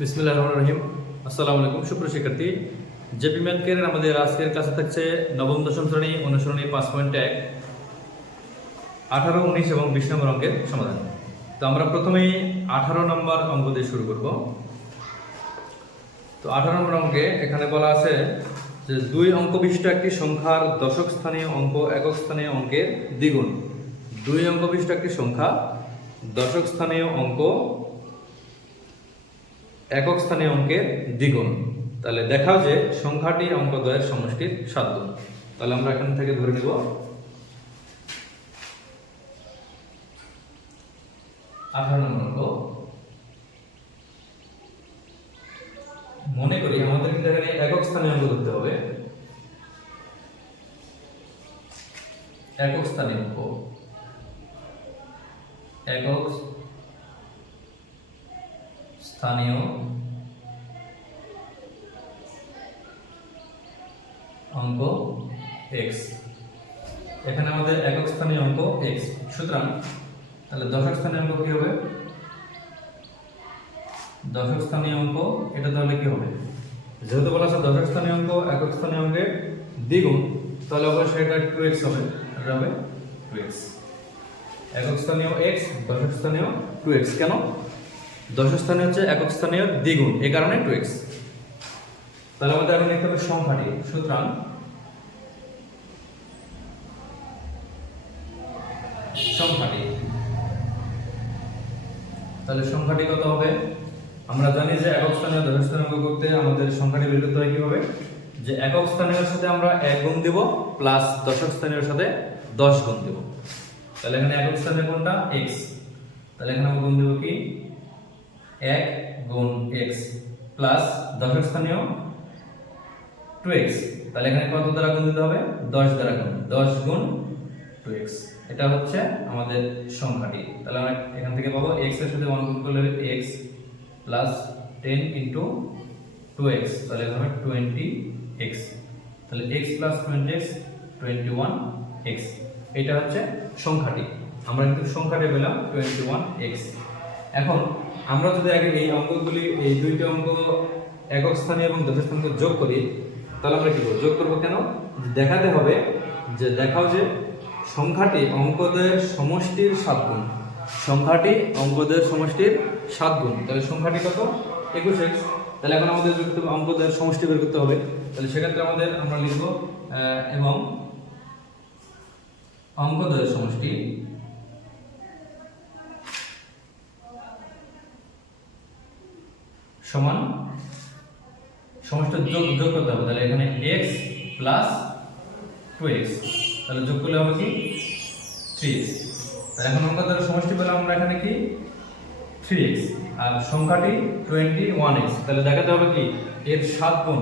বিসমিল্লাহ রহমান রহিম। আসসালামু আলাইকুম সুপ্রিয় শিক্ষার্থী। জেপি ম্যাথকের আমাদের আজকের কাছে থাকছে নবম, দশম শ্রেণি অনুসরণী পাঁচ পয়েন্ট এক। আঠারো, উনিশ এবং বিশ নম্বর অঙ্কের সমাধান। তো আমরা প্রথমেই আঠারো নম্বর অঙ্ক দিয়ে শুরু করব। তো আঠারো নম্বর অঙ্কে এখানে বলা আছে যে দুই অঙ্ক বিশিষ্ট একটি সংখ্যার দশক স্থানীয় অঙ্ক একক স্থানীয় অঙ্কের দ্বিগুণ। দুই অঙ্ক বিশিষ্ট একটি সংখ্যা দশক স্থানীয় অঙ্ক একক স্থানীয় অঙ্কের দ্বিগুণ। তাহলে দেখাও যে সংখ্যাটি অঙ্ক দ্বয়ের সমষ্টির সাত গুণ। তাহলে আমরা এখান থেকে ধরে নিব। আঠারো নম্বর অঙ্ক। মনে করি আমাদের কিন্তু এখানে একক স্থানীয় অঙ্ক ধরতে হবে। একক স্থানীয় অঙ্ক। একক স্থানীয় অঙ্ক x এখানে আমাদের একক স্থানীয় অঙ্ক x সুতরাং, তাহলে দশক স্থানীয় অঙ্ক কি হবে? দশক স্থানীয় অঙ্ক, এটা তাহলে কি হবে? যেহেতু বলা আছে দশক স্থানীয় অঙ্ক, একক স্থানীয় অঙ্কের দ্বিগুণ, তাহলে অবশ্যই এটা টু এক্স হবে। এটা হবে টু এক্স একক স্থানীয় এক্স দশক স্থানীয় টু এক্স কেন? দশক স্থানীয় হচ্ছে একক স্থানীয় দ্বিগুণ এই কারণে টু এক্স তাহলে আমাদের এখন লিখতে হবে সংখ্যাটি সুতরাং সংখ্যাটি। তাহলে সংখ্যাটি কত হবে? আমরা জানি যে একক স্থানীয় স্থানীয় করতে আমাদের সংখ্যাটি বের করতে হয় কীভাবে? যে একক স্থানীয়র সাথে আমরা এক গুণ দেব প্লাস দশক স্থানীয়র সাথে দশ গুণ দেব। তাহলে এখানে একক স্থানীয় কোনটা? এক্স তাহলে এখানে আমরা গুণ দেব কি? এক গুণ এক্স প্লাস দশক স্থানীয় টু এক্স তাহলে এখানে কত দ্বারা গুণ দিতে হবে? দশ দ্বারা গুণ। দশ গুণ টু এক্স এটা হচ্ছে আমাদের সংখ্যাটি। তাহলে আমরা এখান থেকে পাবো এক্সের সাথে ওয়ান গুণ করলে x plus ten into two x তাহলে এখানে টোয়েন্টি এক্স তাহলে x plus twenty x twenty one x এটা হচ্ছে সংখ্যাটি। আমরা কিন্তু সংখ্যাটি পেলাম টোয়েন্টি ওয়ান এক্স এখন আমরা যদি আগে এই অঙ্কগুলি, এই দুইটা অঙ্ক একক স্থানীয় এবং দশের স্থানীয় যোগ করি, তাহলে আমরা কি করব? যোগ করব কেন? দেখাতে হবে যে দেখাও যে সংখ্যাটি অঙ্কদের সমষ্টির সাত গুণ। সংখ্যাটি অঙ্কদের সমষ্টির সাত গুণ। তাহলে সংখ্যাটি কত? একুশ। এক্স তাহলে এখন আমাদের অঙ্কদের সমষ্টি বের করতে হবে। তাহলে সেক্ষেত্রে আমাদের আমরা লিখব এবং অঙ্কদের সমষ্টি সমান সমস্ত যোগ যোগ করতে হবে। তাহলে এখানে এক্স প্লাস টু এক্স তাহলে যোগ করলে হবে কি? থ্রি এক্স তাহলে এখন অঙ্কদের সমষ্টি পেলাম আমরা এখানে কি? থ্রি এক্স আর সংখ্যাটি টোয়েন্টি ওয়ান এক্স তাহলে দেখাতে হবে কি? এর সাত গুণ।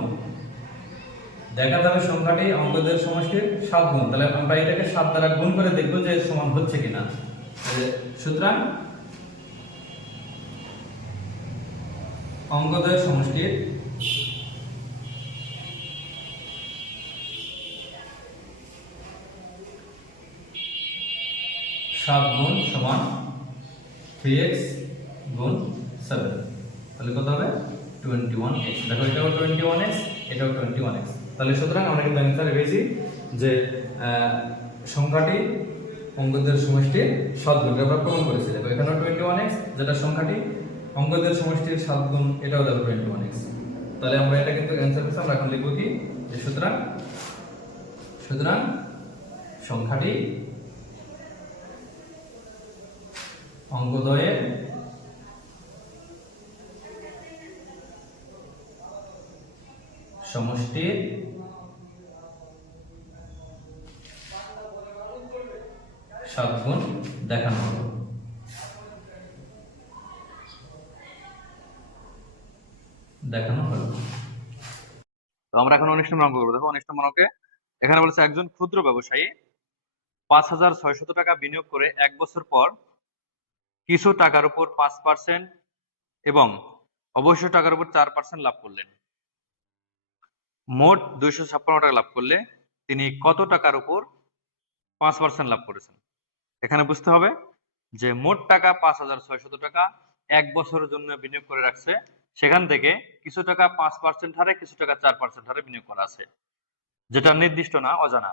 দেখাতে হবে সংখ্যাটি অঙ্কদের সমষ্টির সাত গুণ। তাহলে আমরা এটাকে সাত দ্বারা গুণ করে দেখব যে এর সমান হচ্ছে কিনা। তাহলে সুতরাং অঙ্কদের সমষ্টির সাত গুণ সমান থ্রি এক্স গুণ সেভেন তাহলে কত হবে? টোয়েন্টি ওয়ান এক্স দেখো, এটাও টোয়েন্টি ওয়ান এক্স এটাও টোয়েন্টি ওয়ান এক্স তাহলে সুতরাং আমরা কিন্তু অ্যান্সারে পেয়েছি যে সংখ্যাটি অঙ্কদের সমষ্টির সাত গুণ। আমরা প্রমাণ করেছি। দেখো, এখানেও টোয়েন্টি ওয়ান এক্স যেটা সংখ্যাটি অঙ্কদের সমষ্টির সাত গুণ, এটাও দেখো টোয়েন্টি ওয়ান এক্স তাহলে আমরা এটা কিন্তু অ্যান্সার পেয়েছি, আমরা এখন লিখব কি? যে সুতরাং সুতরাং সংখ্যাটি অঙ্কদ্বয়ের সমষ্টির দেখানো দেখানো তো আমরা এখন উনিশ নম্বর করব। দেখো উনিশ এখানে বলেছে একজন ক্ষুদ্র ব্যবসায়ী, পাঁচ হাজার ছয়শত টাকা বিনিয়োগ করে এক বছর পর কিছু টাকার উপর পাঁচ পার্সেন্ট এবং অবশ্য টাকার উপর চার পার্সেন্ট লাভ করলেন। মোট দুইশো ছাপ্পান্ন টাকা লাভ করলে তিনি কত টাকার উপর পাঁচ পার্সেন্ট লাভ করেছেন? এখানে বুঝতে হবে যে মোট টাকা পাঁচ হাজার ছয়শত টাকা এক বছরের জন্য বিনিয়োগ করে রাখছে। সেখান থেকে কিছু টাকা পাঁচ পার্সেন্ট হারে, কিছু টাকা চার পার্সেন্ট হারে বিনিয়োগ করা আছে। যেটা নির্দিষ্ট না, অজানা।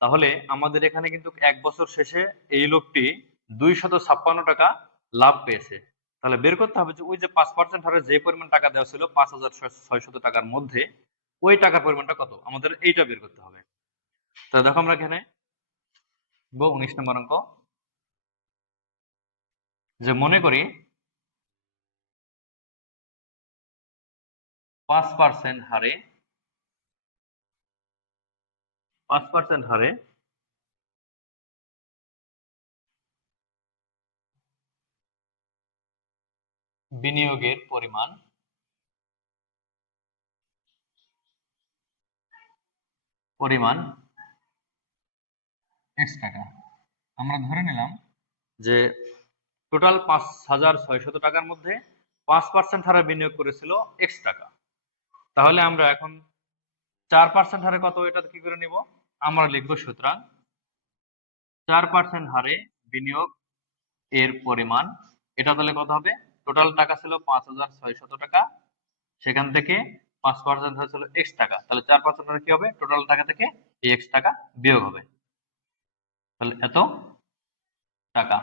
তাহলে আমাদের এখানে কিন্তু এক বছর শেষে এই লোকটি দুই শত ছাপ্পান্ন টাকা লাভ পেয়েছে। তাহলে বের করতে হবে যে, ওই যে পাঁচ পার্সেন্ট হারে যে পরিমাণ টাকা দেওয়া ছিল, পাঁচ হাজার ছয়শত টাকার মধ্যে, ওই টাকার পরিমাণটা কত? আমাদের এইটা বের করতে হবে। তো দেখো আমরা এখানে উনিশ নম্বর অঙ্ক। যে মনে করি পাঁচ পার্সেন্ট হারে, পাঁচ পার্সেন্ট হারে বিনিয়োগের পরিমাণ। পরিমাণ এক্স টাকা। আমরা ধরে নিলাম যে টোটাল পাঁচ হাজার ছয়শত টাকার মধ্যে পাঁচ পার্সেন্ট হারে বিনিয়োগ করেছিল এক্স টাকা। তাহলে আমরা এখন চার পার্সেন্ট হারে কত, এটা কি করে নিব? আমরা লিখব সুতরাং চার পার্সেন্ট হারে বিনিয়োগ এর পরিমাণ। এটা তাহলে কত হবে? টোটাল টাকা ছিল পাঁচ টাকা। সেখান থেকে পাঁচ পার্সেন্ট হয়েছিল এক্স টাকা। তাহলে চার পার্সেন্ট হারে কি হবে? টোটাল টাকা থেকে এই এক্স টাকা বিয়োগ হবে। তাহলে এত টাকা।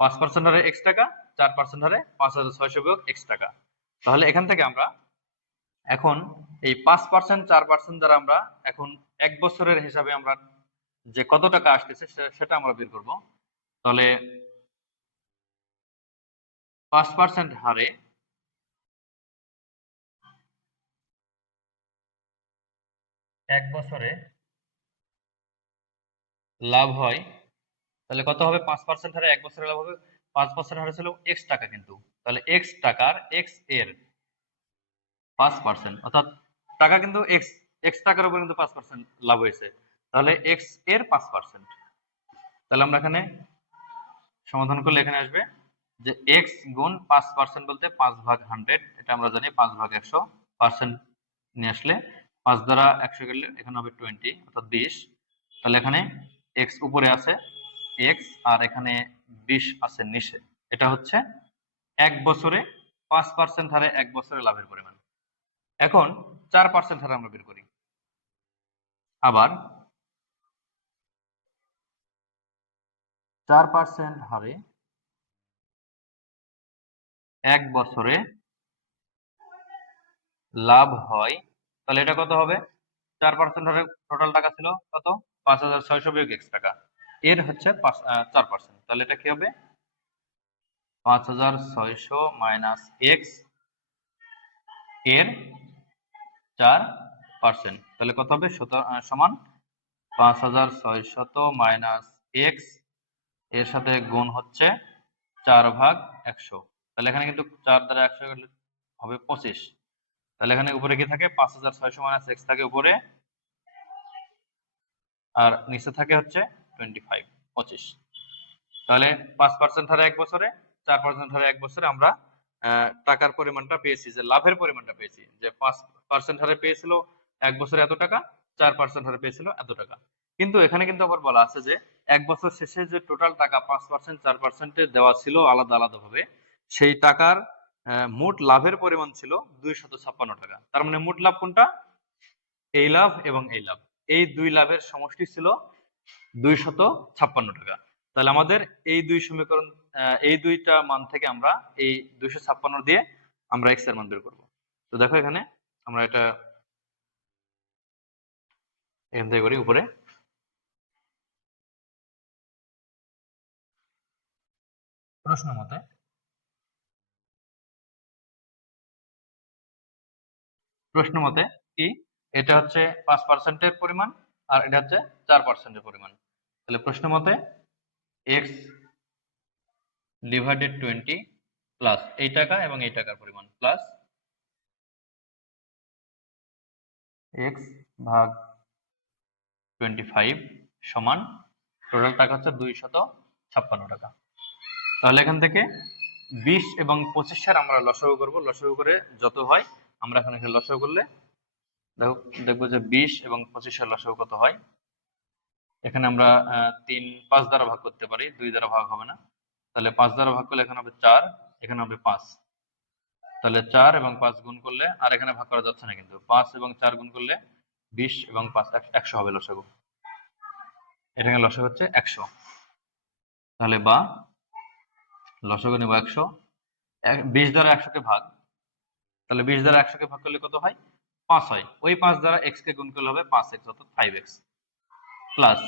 পাঁচ পার্সেন্ট হারে এক্স টাকা, চার পার্সেন্ট হারে পাঁচ হাজার ছয়শো বিয়োগ এক্স টাকা। তাহলে এখান থেকে আমরা এখন এই পাঁচ পার্সেন্ট চার পার্সেন্ট দ্বারা আমরা এখন এক বছরের হিসাবে আমরা যে কত টাকা আসতেছে সেটা আমরা বের করব। তাহলে পাঁচ পার্সেন্ট হারে। এক বছরে লাভ হয়। তাহলে কত হবে? পাঁচ পার্সেন্ট হারে এক বছরে লাভ হবে। পাঁচ পার্সেন্ট হারে ছিল এক্স টাকা কিন্তু। তাহলে এক্স টাকার এক্সের পাঁচ পার্সেন্ট অর্থাৎ টাকা কিন্তু এক্স এক্স টাকার উপর কিন্তু পাঁচ পার্সেন্ট লাভ হয়েছে। তাহলে এক্সের পাঁচ পার্সেন্ট তাহলে আমরা এখানে সমাধান করলে এখানে আসবে। যে এক্স গুণ পাঁচ পার্সেন্ট বলতে পাঁচ ভাগ হান্ড্রেড এটা আমরা জানি পাঁচ ভাগ একশো পার্সেন্ট নিয়ে আসলে পাঁচ দ্বারা একশো গেলে এখানে হবে টোয়েন্টি অর্থাৎ বিশ। তাহলে এখানে এক্স উপরে আছে এক্স আর এখানে বিশ আছে নিচে। এটা হচ্ছে এক বছরে পাঁচ পার্সেন্ট হারে এক বছরে লাভের পরিমাণ। এখন চার পার্সেন্ট হারে আমরা বের করি। আবার চার পার্সেন্ট হারে এক বছরে লাভ হয়, তাহলে এটা কত হবে? চার পার্সেন্ট হারে টোটাল টাকা ছিল কত? পাঁচ হাজার ছয়শো বিয়োগ এক্স টাকা। এর হচ্ছে চার পার্সেন্ট তাহলে এটা কি হবে? পাঁচ হাজার ছয়শো মাইনাস এক্সের চার পার্সেন্ট তাহলে কত হবে? সমান পাঁচ হাজার ছয়শত মাইনাস এক্সের সাথে গুণ হচ্ছে চার ভাগ একশো। তাহলে এখানে কিন্তু চার দ্বারা একশো হবে পঁচিশ। তাহলে এখানে উপরে কি থাকে? পাঁচ হাজার ছয়শো মাইনাস এক্স থাকে উপরে। আর নিচে থাকে হচ্ছে টোয়েন্টি ফাইভ পঁচিশ। তাহলে পাঁচ পার্সেন্ট হারে এক বছরে, চার পার্সেন্ট হারে এক বছরে আমরা টাকার পরিমাণটা পেয়েছি, যে লাভের পরিমাণটা পেয়েছি। যে পাঁচ পার্সেন্ট হারে পেয়েছিল এক বছরে এত টাকা, চার পার্সেন্ট হারে পেয়েছিল এত টাকা। কিন্তু এখানে কিন্তু আবার বলা আছে যে, এক বছর শেষে যে টোটাল টাকা পাঁচ পার্সেন্ট চার পার্সেন্টে দেওয়া ছিল আলাদা আলাদা ভাবে সেই টাকার মোট লাভের পরিমাণ ছিল দুই শত ছাপ্পান্ন টাকা। তার মানে মোট লাভ কোনটা? এই লাভ এবং এই লাভ। এই দুই লাভের সমষ্টি ছিল দুই শত ছাপ্পান্ন টাকা। তাহলে আমাদের এই দুই সমীকরণ এই দুইটা মান থেকে আমরা এই দুইশো ছাপ্পান্ন দিয়ে আমরা এক্সের মান বের করব। তো দেখো এখানে আমরা এটা এখান থেকে করি উপরে। প্রশ্ন মতে প্রশ্ন মতে কি এটা হচ্ছে পাঁচ পার্সেন্টের পরিমাণ আর এটা হচ্ছে চার পার্সেন্টের পরিমাণ। তাহলে প্রশ্ন মতে এক্স ডিভাইডেড টোয়েন্টি প্লাস এই টাকা এবং এই টাকার পরিমাণ প্লাস এক্স ভাগ টোয়েন্টি ফাইভ সমান টোটাল টাকা হচ্ছে দুই শত ছাপ্পান্ন টাকা। তাহলে এখান থেকে বিশ এবং পঁচিশের আমরা লসাগু করব। লসাগু করে যত হয় আমরা এখানে এখানে লসাগু করলে, দেখো, দেখব যে বিশ এবং পঁচিশের লসাগু কত হয়। এখানে আমরা তিন, পাঁচ দ্বারা ভাগ করতে পারি, দুই দ্বারা ভাগ হবে না। তাহলে পাঁচ দ্বারা ভাগ করলে এখানে হবে চার, এখানে হবে পাঁচ। তাহলে চার এবং পাঁচ গুণ করলে, আর এখানে ভাগ করা যাচ্ছে না কিন্তু, পাঁচ এবং চার গুণ করলে বিশ এবং পাঁচ এক- একশো হবে লসাগু। এখানে লসাগু হচ্ছে একশো। তাহলে বা, লসাগু নেব একশো। বিশ দ্বারা একশোকে ভাগ তাহলে বিশ দ্বারা একশোকে ভাগ করলে কত হয়? পাঁচ হয়। ওই পাঁচ দ্বারা এক্স কে গুণ করলে হবে পাঁচ এক্স অর্থাৎ ফাইভ এক্স প্লাস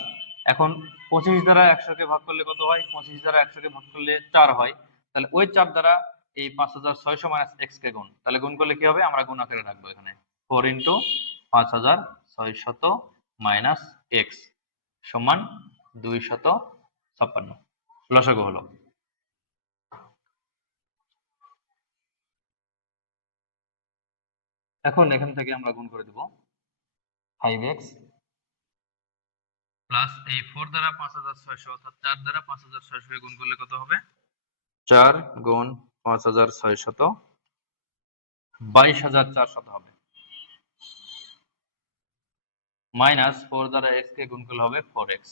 এখন পঁচিশ দ্বারা একশোকে ভাগ করলে কত হয়? পঁচিশ দ্বারা একশোকে ভাগ করলে চার হয়। তাহলে ওই চার দ্বারা এই পাঁচ হাজার ছয়শো মাইনাস এক্স কে গুণ। তাহলে গুণ করলে কি হবে? আমরা গুণ আকারে রাখব এখানে। ফোর ইন্টু পাঁচ হাজার ছয়শত মাইনাস এক্স সমান দুই শত ছাপ্পান্ন। লসাগু হলো। এখন এখান থেকে আমরা গুণ করে দিব ফাইভ এক্স প্লাস এই ফোর দ্বারা পাঁচ হাজার ছয়শো, অর্থাৎ চার দ্বারা পাঁচ হাজার ছয়শো গুণ করলে কত হবে? চার গুণ পাঁচ হাজার ছয়শত বাইশ হাজার চারশত হবে। মাইনাস ফোর দ্বারা এক্স কে গুণ করলে হবে ফোর এক্স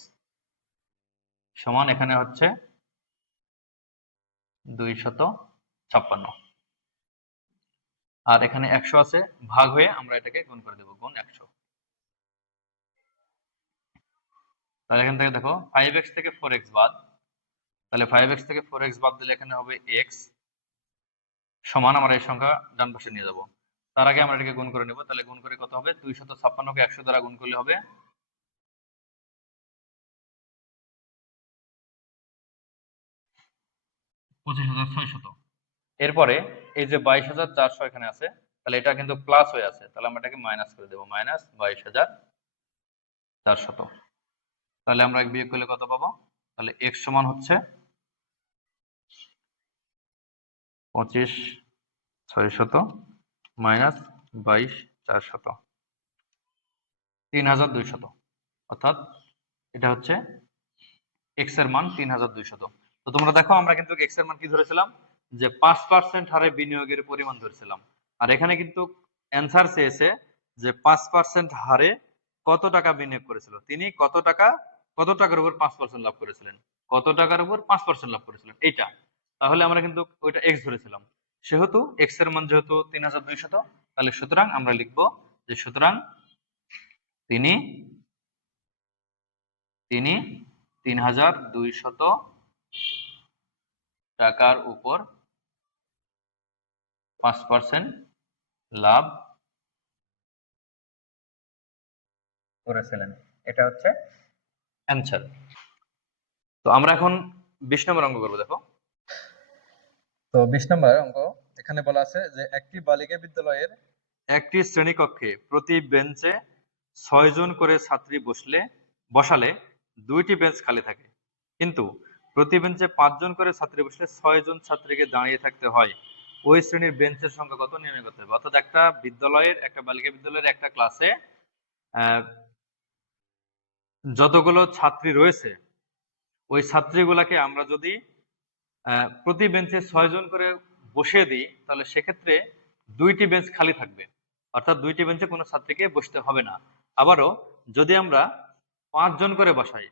সমান এখানে হচ্ছে দুই শত ছাপ্পান্ন। আর এখানে একশো আছে, ভাগ হয়ে আমরা এটাকে গুণ করে দেবো, গুণ একশো। তাহলে এখান থেকে দেখো ফাইভ এক্স থেকে ফোর এক্স বাদ, তাহলে ফাইভ এক্স থেকে ফোর এক্স বাদ দিলে এখানে হবে এক্স সমান আমরা এই সংখ্যা ডান পাশে নিয়ে যাব। তার আগে আমরা এটাকে গুণ করে নেব, তাহলে গুণ করে কত হবে? দুই শত ছাপ্পান্নকে একশো দ্বারা গুণ করলে হবে পঁচিশ হাজার ছয়শত। এরপরে এই যে বাইশ হাজার চারশো এখানে আছে, তাহলে এটা কিন্তু প্লাস হয়ে আছে, তাহলে আমরা এটাকে মাইনাস করে দেবো মাইনাস বাইশ হাজার চারশত তাহলে আমরা এক বিয়োগ করলে কত পাবো? তাহলে এক্স সমান হচ্ছে পঁচিশ ছয় শত মাইনাস বাইশ চার শত তিন হাজার দুই শত অর্থাৎ এটা হচ্ছে এক্সের মান তিন হাজার দুই শত তো তোমরা দেখো, আমরা কিন্তু এক্সের মান কি ধরেছিলাম? যে পাঁচ পার্সেন্ট হারে বিনিয়োগের পরিমাণ ধরেছিলাম। আর এখানে কিন্তু অ্যান্সার চেয়েছে যে পাঁচ পার্সেন্ট হারে কত টাকা বিনিয়োগ করেছিল। তিনি কত টাকা, কত টাকার উপর পাঁচ পার্সেন্ট লাভ করেছিলেন? কত টাকার উপর পাঁচ পার্সেন্ট লাভ করেছিলেন? এইটা। তাহলে আমরা কিন্তু ওইটা এক্স ধরেছিলাম। সেহেতু এক্সের মান যেহেতু তিন হাজার দুইশত, তাহলে সুতরাং আমরা লিখব যে সুতরাং তিনি তিনি তিন হাজার দুইশত টাকার উপর পাঁচ পার্সেন্ট লাভ করেছিলেন। এটা হচ্ছে অ্যান্সার। তো আমরা এখন বিশ নম্বর অঙ্ক করব দেখো। তো বিশ নম্বর অঙ্ক এখানে বলা আছে যে একটি বালিকা বিদ্যালয়ের একটি শ্রেণীকক্ষে প্রতি বেঞ্চে ছয় জন করে ছাত্রী বসলে বসালে দুইটি বেঞ্চ খালি থাকে। কিন্তু প্রতি বেঞ্চে পাঁচজন করে ছাত্রী বসলে ছয় জন ছাত্রীকে দাঁড়িয়ে থাকতে হয়। ওই শ্রেণির বেঞ্চের সংখ্যা কত? নির্ণয় করতে হবে। অর্থাৎ একটা বিদ্যালয়ের, একটা বালিকা বিদ্যালয়ের একটা ক্লাসে যতগুলো ছাত্রী রয়েছে, ওই ছাত্রীগুলাকে আমরা যদি প্রতি বেঞ্চে ছয় জন করে বসিয়ে দিই, তাহলে সেক্ষেত্রে দুইটি বেঞ্চ খালি থাকবে। অর্থাৎ দুইটি বেঞ্চে কোনো ছাত্রীকে বসতে হবে না। আবারও, যদি আমরা পাঁচজন করে বসাই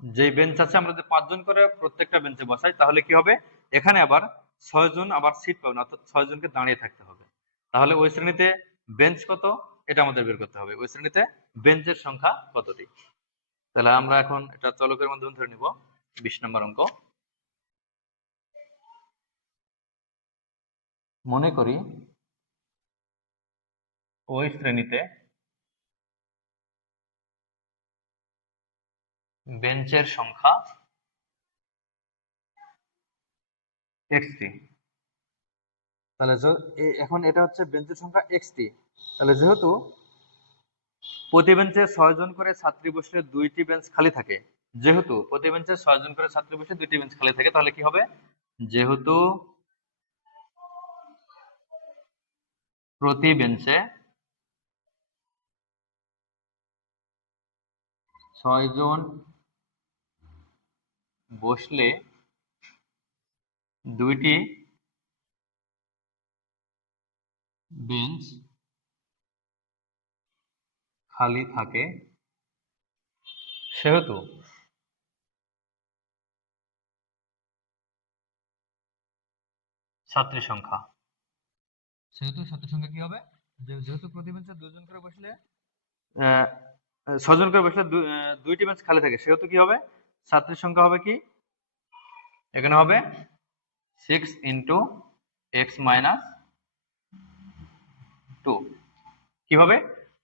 যে বেঞ্চ আছে, আমরা যদি পাঁচজন করে প্রত্যেকটা বেঞ্চে বসাই, তাহলে কি হবে? এখানে আবার ছয় জন আবার সিট পাবে না, অর্থাৎ ছয় জনকে দাঁড়িয়ে থাকতে হবে। তাহলে ওই শ্রেণীতে বেঞ্চ কত? এটা আমাদের বের করতে হবে। ওই শ্রেণীতে বেঞ্চের সংখ্যা কতটি? তাহলে আমরা এখন এটা চলকের মাধ্যমে ধরে নিব, বিশ নম্বর অঙ্ক। মনে করি ওই শ্রেণীতে বেঞ্চের সংখ্যা তাহলে এখন এটা হচ্ছে বেঞ্চের সংখ্যা এক্সটি তাহলে যেহেতু প্রতি বেঞ্চে ছয় জন করে ছাত্রী বসলে দুইটি বেঞ্চ খালি থাকে, যেহেতু প্রতি বেঞ্চে ছয় জন করে ছাত্রী বসলে দুইটি বেঞ্চ খালি থাকে, তাহলে কি হবে? যেহেতু প্রতি বেঞ্চে ছয় জন বসলে দুইটি বেঞ্চ খালি থাকে। সেহেতু ছাত্রী সংখ্যা। সেহেতু ছাত্র সংখ্যা কি হবে? যেহেতু প্রতি বেঞ্চে দুজন করে বসলে? ছজন করে বসলে দুইটি বেঞ্চ খালি থাকে। সেহেতু কি হবে? ছাত্রীর সংখ্যা হবে কি? এখানে হবে six into x minus two কীভাবে?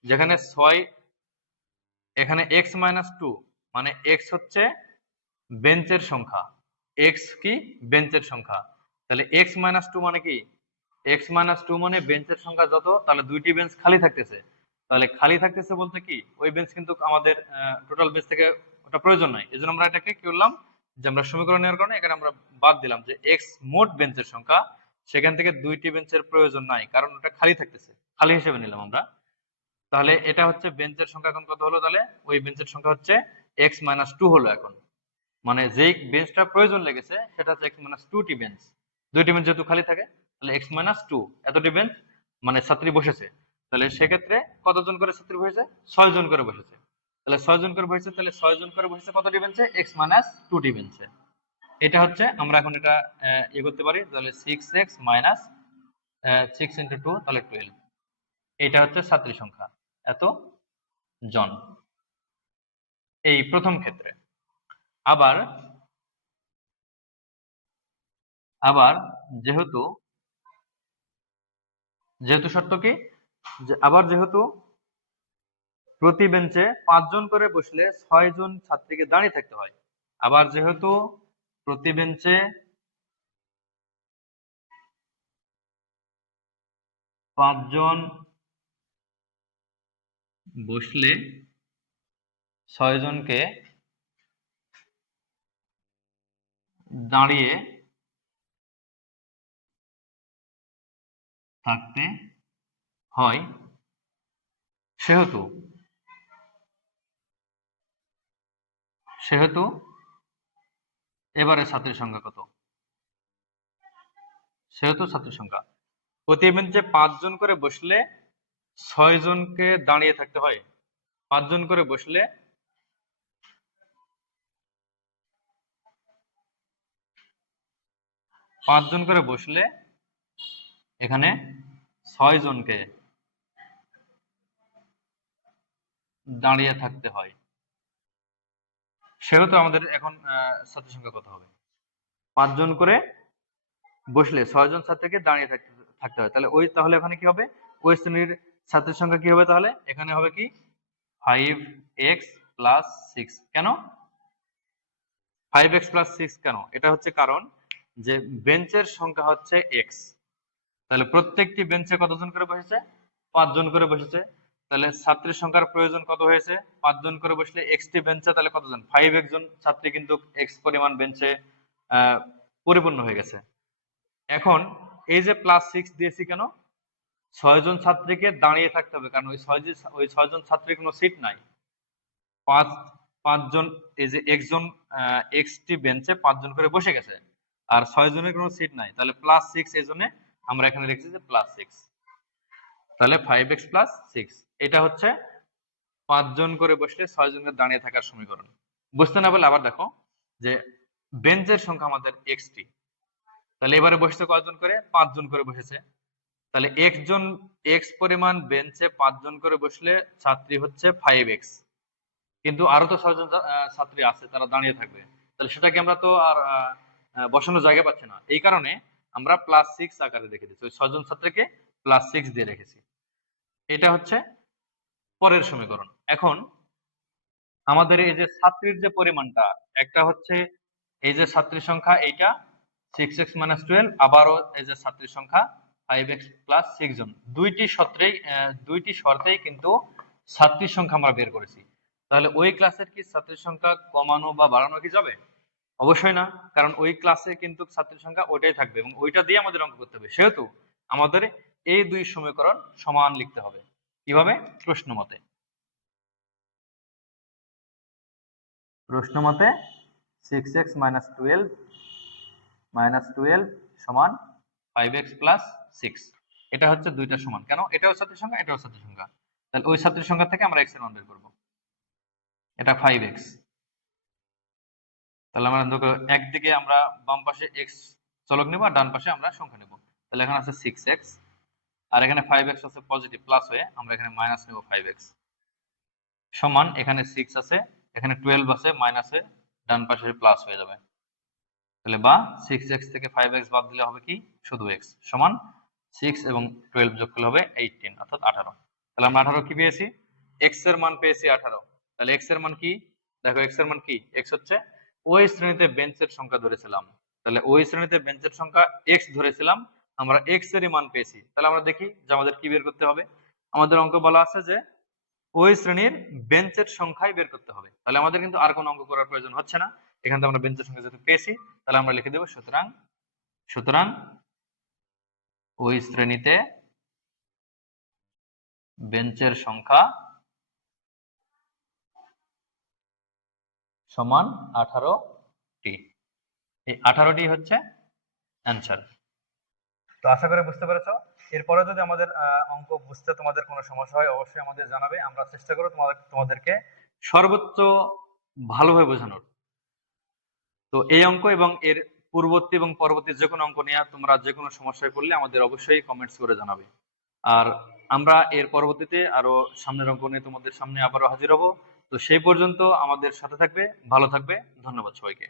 যেখানে ছয়, এখানে এক্স মাইনাস টু মানে এক্স হচ্ছে বেঞ্চের সংখ্যা। এক্স কি? বেঞ্চের সংখ্যা। তাহলে এক্স মাইনাস টু মানে কি? এক্স মাইনাস টু মানে বেঞ্চের সংখ্যা যত, তাহলে দুইটি বেঞ্চ খালি থাকতেছে। তাহলে খালি থাকতেছে বলতে কি? ওই বেঞ্চ কিন্তু আমাদের টোটাল বেঞ্চ থেকে ওটা প্রয়োজন নাই। এই জন্য আমরা এটাকে কি করলাম? যে আমরা সমীকরণ নেওয়ার কারণে এখানে আমরা বাদ দিলাম যে এক্স মোট বেঞ্চের সংখ্যা, সেখান থেকে দুইটি বেঞ্চের প্রয়োজন নাই, কারণ ওটা খালি থাকতেছে। খালি হিসেবে নিলাম আমরা। তাহলে এটা হচ্ছে বেঞ্চের সংখ্যা এখন কত হলো তাহলে? ওই বেঞ্চের সংখ্যা হচ্ছে এক্স মাইনাস টু হলো এখন। মানে যেই বেঞ্চটা প্রয়োজন লেগেছে, সেটা হচ্ছে এক্স মাইনাস টু টি বেঞ্চ দুইটি বেঞ্চ যেহেতু খালি থাকে, তাহলে এক্স মাইনাস টু এতটি বেঞ্চ মানে ছাত্রী বসেছে। তাহলে সেক্ষেত্রে কতজন করে ছাত্রী বসেছে? ছয় জন করে বসেছে। তাহলে ছয় জন করে বসেছে, তাহলে ছয় জন করে বসেছে কতটি বেঞ্চে এক্স মাইনাস টু টি বেঞ্চে এটা হচ্ছে আমরা এখন এটা ইয়ে করতে পারি, তাহলে six x minus six into two তাহলে টুয়েলভ এইটা হচ্ছে ছাত্রী সংখ্যা। এত জন। এই প্রথম ক্ষেত্রে। আবার আবার যেহেতু যেহেতু শর্ত কি? আবার যেহেতু প্রতি বেঞ্চে পাঁচজন করে বসলে ছয় জন ছাত্রীকে দাঁড়িয়ে থাকতে হয়। আবার যেহেতু প্রতি বেঞ্চে পাঁচজন বসলে ছয় জনকে দাঁড়িয়ে থাকতে হয়। সেহেতু সেহেতু এবারে ছাত্রীর সংখ্যা কত? সেহেতু ছাত্রীর সংখ্যা। প্রতি বেঞ্চে পাঁচজন করে বসলে ছয় জনকে দাঁড়িয়ে থাকতে হয়। পাঁচজন করে বসলে পাঁচজন করে বসলে এখানে ছয় জনকে দাঁড়িয়ে থাকতে হয়। সেহেতু আমাদের এখন আহ, ছাত্র সংখ্যা কত হবে। পাঁচজন করে বসলে ছয় জন ছাত্রীকে দাঁড়িয়ে থাকতে থাকতে হবে তাহলে ওই তাহলে এখানে কি হবে? ওই শ্রেণির ছাত্রের সংখ্যা কি হবে তাহলে? এখানে হবে কি? ফাইভ এক্স প্লাস সিক্স কেন? ফাইভ এক্স প্লাস সিক্স কেন? এটা হচ্ছে কারণ যে বেঞ্চের সংখ্যা হচ্ছে এক্স তাহলে প্রত্যেকটি বেঞ্চে কতজন করে বসেছে? পাঁচজন করে বসেছে। তাহলে ছাত্রীর সংখ্যার প্রয়োজন কত হয়েছে? পাঁচজন করে বসলে এক্সটি বেঞ্চে তাহলে কতজন? ফাইভ একজন ছাত্রী কিন্তু এক্স পরিমাণ বেঞ্চে পরিপূর্ণ হয়ে গেছে। এখন এই যে প্লাস সিক্স দিয়েছি কেন? ছয়জন ছাত্রীকে দাঁড়িয়ে থাকতে হবে, কারণ ওই ছয় ওই ছয়জন ছাত্রীর কোনো সিট নাই। পাঁচ, পাঁচজন, এই যে একজন এক্সটি বেঞ্চে পাঁচজন করে বসে গেছে, আর ছয় জনের কোনো সিট নাই। তাহলে প্লাস সিক্স এই জন্য আমরা এখানে লিখছি যে প্লাস সিক্স তাহলে ফাইভ এক্স প্লাস সিক্স এটা হচ্ছে পাঁচজন করে বসলে ছয় জনকে দাঁড়িয়ে থাকার সমীকরণ। বুঝতে না পারলে আবার দেখো যে বেঞ্চের সংখ্যা আমাদের এক্স টি তাহলে এবারে বসেছে কয়জন করে? পাঁচজন করে বসেছে। তাহলে একজন এক্স পরিমাণ বেঞ্চে পাঁচজন করে বসলে ছাত্রী হচ্ছে ফাইভ এক্স কিন্তু আরও তো ছয়জন ছাত্রী আছে, তারা দাঁড়িয়ে থাকবে। তাহলে সেটাকে আমরা তো আর বসানোর জায়গা পাচ্ছি না। এই কারণে আমরা প্লাস সিক্স আকারে রেখে দিচ্ছি। ওই ছয়জন ছাত্রীকে প্লাস সিক্স দিয়ে রেখেছি। এটা হচ্ছে পরের সমীকরণ। এখন আমাদের এই যে ছাত্রীর যে পরিমাণটা, একটা হচ্ছে এই যে ছাত্রীর সংখ্যা এইটা সিক্স এক্স মাইনাস টুয়েলভ আবারও এই যে ছাত্রীর সংখ্যা ফাইভ এক্স প্লাস সিক্স জন। দুইটি সত্রেই দুইটি শর্তেই কিন্তু ছাত্রীর সংখ্যা আমরা বের করেছি। তাহলে ওই ক্লাসের কি ছাত্রীর সংখ্যা কমানো বা বাড়ানো কি যাবে? অবশ্যই না, কারণ ওই ক্লাসে কিন্তু ছাত্রীর সংখ্যা ওইটাই থাকবে এবং ওইটা দিয়ে আমাদের অঙ্ক করতে হবে। সেহেতু আমাদের এই দুই সমীকরণ সমান লিখতে হবে। কীভাবে? প্রশ্ন মতে। প্রশ্ন মতে six x minus twelve minus twelve সমান ফাইভ এক্স প্লাস সিক্স এটা হচ্ছে দুইটা সমান। কেন? এটাও ছাত্রীর সংখ্যা, এটাও ছাত্রীর সংখ্যা। তাহলে ওই ছাত্রীর সংখ্যা থেকে আমরা এক্সের মান বের করব। এটা ফাইভ এক্স তাহলে আমরা দেখো, একদিকে আমরা বাম পাশে এক্স চলক নেব আর ডান পাশে আমরা সংখ্যা নেব। তাহলে এখানে আছে সিক্স এক্স আর এখানে ফাইভ এক্স আছে পজিটিভ প্লাস হয়ে আমরা এখানে মাইনাস নেব ফাইভ এক্স সমান এখানে সিক্স আছে, এখানে টুয়েলভ আছে মাইনাসে ডান পাশে প্লাস হয়ে যাবে। তাহলে বা সিক্স এক্স থেকে ফাইভ এক্স বাদ দিলে হবে কি? শুধু এক্স সমান সিক্স এবং টুয়েলভ যোগ করলে হবে এইটিন অর্থাৎ আঠারো। তাহলে আমরা আঠারো কি পেয়েছি? এক্সের মান পেয়েছি আঠারো। তাহলে এক্সের মান কি? দেখো এক্সের মান কি? এক্স হচ্ছে ওই শ্রেণীতে বেঞ্চের সংখ্যা ধরেছিলাম। তাহলে ওই শ্রেণীতে বেঞ্চের সংখ্যা এক্স ধরেছিলাম আমরা এক্স এরই মান পেয়েছি। তাহলে আমরা দেখি যে আমাদের কি বের করতে হবে? আমাদের অঙ্ক বলা আছে যে ওই শ্রেণির বেঞ্চের সংখ্যাই বের করতে হবে। তাহলে আমাদের কিন্তু আর কোনো অঙ্ক করার প্রয়োজন হচ্ছে না। এখান থেকে আমরা বেঞ্চের সংখ্যা যেহেতু পেয়েছি, তাহলে আমরা লিখে দেবো সুতরাং সুতরাং ওই শ্রেণীতে বেঞ্চের সংখ্যা সমান আঠারোটি এই আঠারোটি হচ্ছে অ্যান্সার তো আশা করে বুঝতে পেরেছ। এরপরে যদি আমাদের অঙ্ক বুঝতে তোমাদের কোনো সমস্যা হয়, অবশ্যই আমাদের জানাবে। আমরা চেষ্টা করব তোমাদের, তোমাদেরকে সর্বোচ্চ ভালোভাবে বোঝানোর। তো এই অঙ্ক এবং এর পূর্ববর্তী এবং পরবর্তী যে কোনো অঙ্ক নিয়ে তোমরা যে কোনো সমস্যায় পড়লে আমাদের অবশ্যই কমেন্টস করে জানাবে। আর আমরা এর পরবর্তীতে আরও সামনের অঙ্ক নিয়ে তোমাদের সামনে আবারও হাজির হব। তো সেই পর্যন্ত আমাদের সাথে থাকবে, ভালো থাকবে, ধন্যবাদ সবাইকে।